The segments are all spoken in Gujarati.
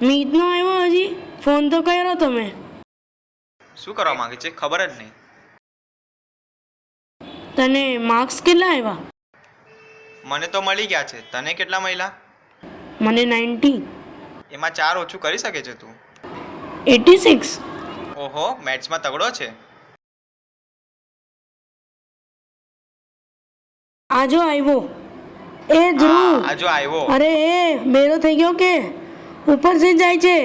મીતનો આવ્યો હજી? ફોન તો કર્યો તમે. શું કરવા માંગે છે ખબર જ નહીં. તને માર્ક્સ કેટલા આવ્યા? મને તો મળી ગયા છે. તને કેટલા મળ્યા? મને 90. એમાં 4 ઓછું કરી શકે છે તું? 86. ઓહો, મેથ્સમાં તગડો છે. આજો આવ્યો. એ ધ્રુવ, આજો આવ્યો. અરે એ બેરો થઈ ગયો કે ઉપર से જાય છે?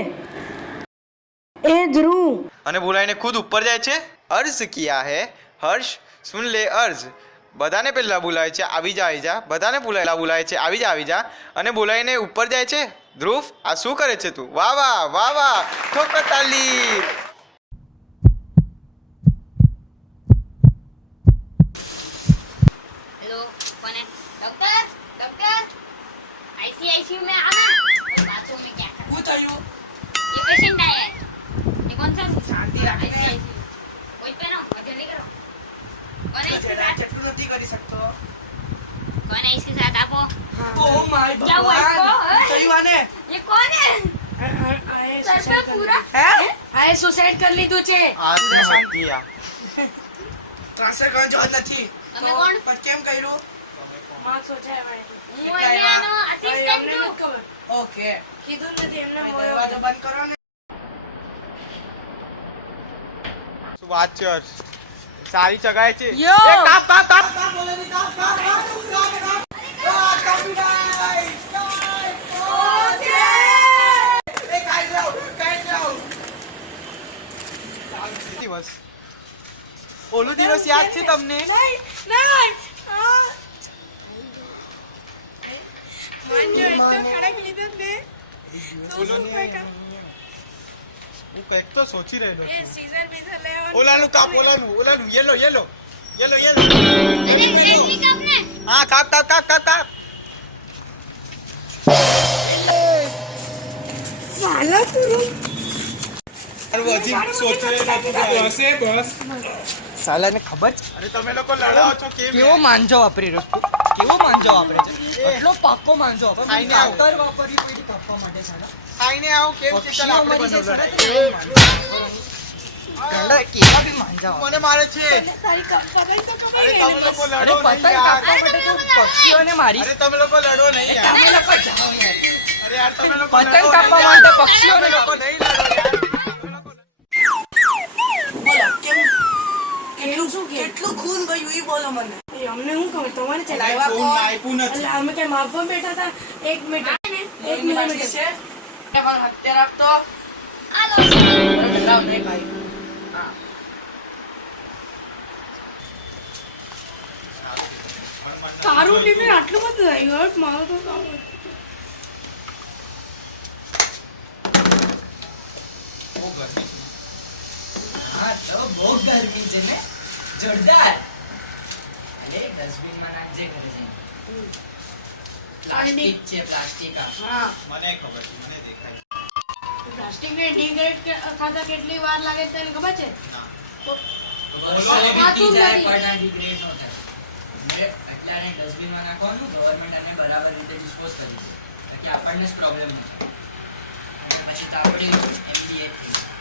એ ધ્રુવ, અને બોલાઈને ખુદ ઉપર જાય છે. અર્જ કિયા હે હર્ષ, સુન લે અર્જ. બધાને પહેલા બોલાય છે આવી જા આવી જા, બધાને બોલાય છે આવી જા, અને બોલાઈને ઉપર જાય છે. ધ્રુવ, આ શું કરે છે તું? વાહ વાહ વાહ વાહ, ઠોકો તાલી. हेलो, कौन है? डॉक्टर, डॉक्टर, आईसीयू में आना। बाथरूम में क्या कर? Who are you? ये पेशेंट आया है। ये कौन सा? शांति रखने। आईसीयू। कोई पे ना, जल्दी करो। कौन है इसके साथ? चटू नहीं कर सकते हो। कौन है इसके साथ? आपको? Oh my क्या हुआ इसको? भगवान! सही वाले। ये कौन है? सर पे पूरा हैं? આએ સુસાઇડ કરી લીધું છે. આત્મહત્યા. ટ્રાન્સફર કરવાની જરૂર નથી. તમે કોણ? પણ કેમ કર્યું? માર્ક્સ ઓછા આવ્યા. હું અહીંયાનો assistant છું. ઓકે. કીધું નથી એમને. દરવાજો બંધ કરો ને. શું વાત છે હર્ષ? સારી ચગાય છે. યો! એ કાપ કાપ કાપ. બોલે ની કાપ કાપ કાપ કાપી નાખ. ઓકે. એ કાઈ જાઓ. દિવસ ઓલું દિવસ યાદ છે તમને? હું કંઈક તો સોચી રહ્યો છું. ઓલાનું કાપ, ઓલાનું યેલો अरे सेंटरी कब ने? હા કાપ કાપ કાપ કાપ કાપ. સાલાને ખબર છે અરે તમે લોકો લડાવો છો કેમ? કેવો માંજો વાપરી રહ્યો છે? કેવો માંજો વાપરે છે? એટલો પાકો માંજો વાપરે. ખાઈને આવો. ખાતર વાપરી કોઈ કાપવા માટે સાલા. ખાઈને આવો કેમ છે? ચાલ પક્ષીઓ આપણે મરી બંને જશે લડાઈએ. ગંડા કેવા બી માંજા વાપરે. મને મારે છે. અરે તમે લોકો અરે લડો પતંગ નહીં યાર. કાપવા માટે તું પક્ષીઓને મારીશ. અરે તમે લોકો લડો નહીં યાર. તમે લોકો જાઓ યાર. અરે યાર તમે લોકો પતંગ લડો કાપવા નહીં માટે યાર. પક્ષીઓને તમે લોકો નહીં લડો યાર. કેટલું ખૂન ગયું ઈ બોલો મને. અમને શું ખબર? તમારે છે. નાયપું નથી. એટલે અમે કઈ માપવા બેઠા હતા? 1 મિનિટ, 1 મિલીમીટર. છે એ પણ હત્યા રાખતો आ लो। ડરાવ નહીં ભાઈ. હા તારું ટિફિન આટલું બધું આવ્યું? હર્ષ, મારું તો કામ હતું. હા તો બહુ ગરમી છે ને જોરદાર. અરે ડસ્ટબિનમાં નાખજે ઘરે જઈને. પ્લાસ્ટિક છે પ્લાસ્ટિક આ. હા, મને ખબર છે, મને દેખાય છે. પ્લાસ્ટિકને ડિગ્રેડ ખાતા કેટલી વાર લાગે તને ખબર છે? ના. તો વર્ષો વીતી ખાતું જાય નથી. પણ આ ડિગ્રેડ ન થાય. એટલે એટલાને ડસ્ટબિનમાં નાખવાનું, ગવર્નમેન્ટ આને બરાબર રીતે ડિસ્પોઝ કરી દે તાકી આપણને જ પ્રોબ્લેમ ન થાય. અને પછી તો આપણે એમબીએ થઈ જાય.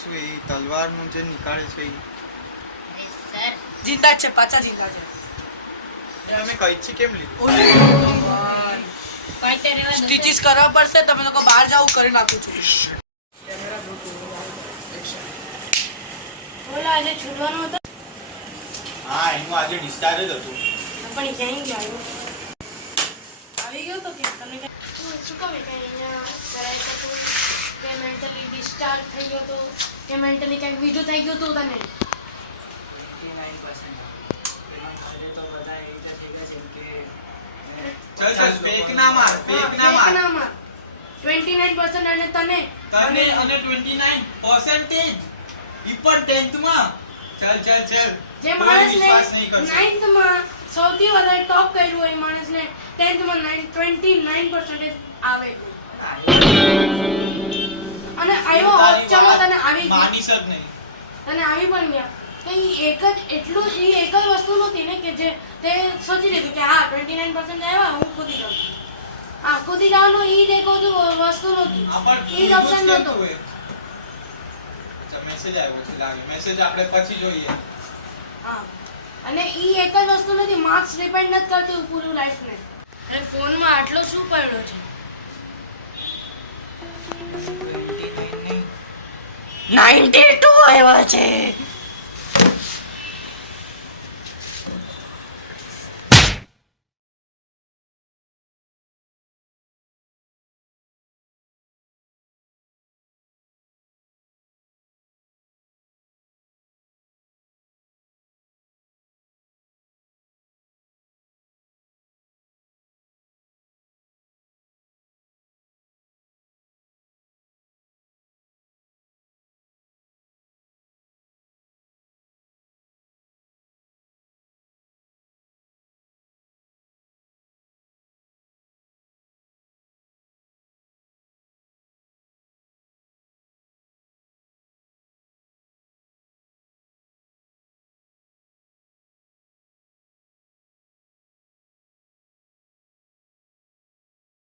શું એ તલવારનું જે નીકાળે છે એ? अरे सर, જિંદા છે પાછા જિંદા છે. એ અમે કઈથી કેમ લીધું? कोई तेरे वाला સ્ટીચીસ કરવા પડશે. તમે લોકો બહાર જાવ કરી નાખું છું. બોલો, આજે છૂટવાનું હતું હા એનું આજે ડિસ્ચાર્જ જ હતું. પણ ક્યાંય ગયો આવી ગયો તો કે તમને શું કહે કે અહીંયા કરાય તો કે મેન્ટલી ડિસ્ચાર્જ થઈ ગયો તો કે મેન્ટલી કંઈક બીજું થઈ ગયું હતું તને? 89% તો બધા એ રીતે થઈ ગયા છે કે ચાલ ચાલ ફેક ના માર, ફેક ના માર. 29% અને તને તને અને 29% ઈ પણ 10th માં. ચાલ ચાલ ચાલ. જે કોઈ માણસને વિશ્વાસ નહીં કરશે. 9th માં સૌથી વધારે ટોપ કર્યું હોય એ માણસને 10th માં 29% આવે અને આવ્યો હોત, ચલો તને આવી ગઈ, માનીશ જ નહીં. તને આવી પણ ગયા તો ઈ એક જ એટલું ઈ એક જ વસ્તુ નહોતી ને કે જે તે સોચી લીધું કે હા 29% આવ્યા હું કૂદી જાઉં છું. આંખોથી જવાનું ઈ દેખો તો વસ્તુ નહોતી ઈ જ ઓપ્શન નહોતો અચ્છા મેસેજ આવ્યો છે લાગે મેસેજ આપણે પછી જોઈએ હા અને ઈ એક જ વસ્તુ નથી માર્ક્સ ડિપેન્ડ નથી કરતી પૂરું લાઈફને અને ફોનમાં આટલો શું પડ્યો છે 92 આવ્યા છે